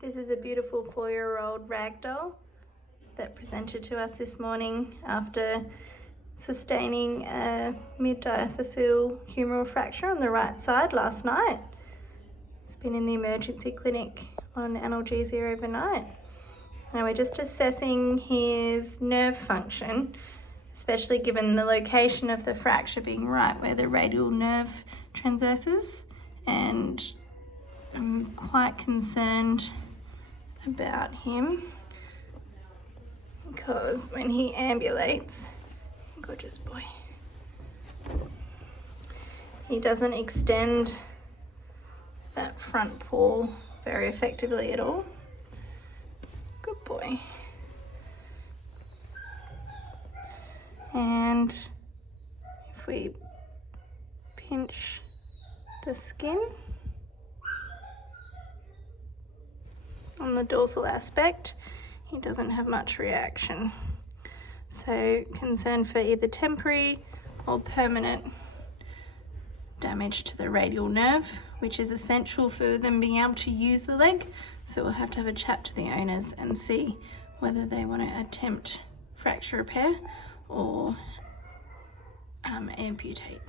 This is a beautiful 4-year-old ragdoll that presented to us this morning after sustaining a mid-diaphyseal humeral fracture on the right side last night. It's been in the emergency clinic on analgesia overnight. Now we're just assessing his nerve function, especially given the location of the fracture being right where the radial nerve transverses, and I'm quite concerned about him because when he ambulates, gorgeous boy, he doesn't extend that front paw very effectively at all. Good boy. And if we pinch the skin on the dorsal aspect, he doesn't have much reaction. So concern for either temporary or permanent damage to the radial nerve, which is essential for them being able to use the leg. So we'll have to have a chat to the owners and see whether they want to attempt fracture repair or amputate.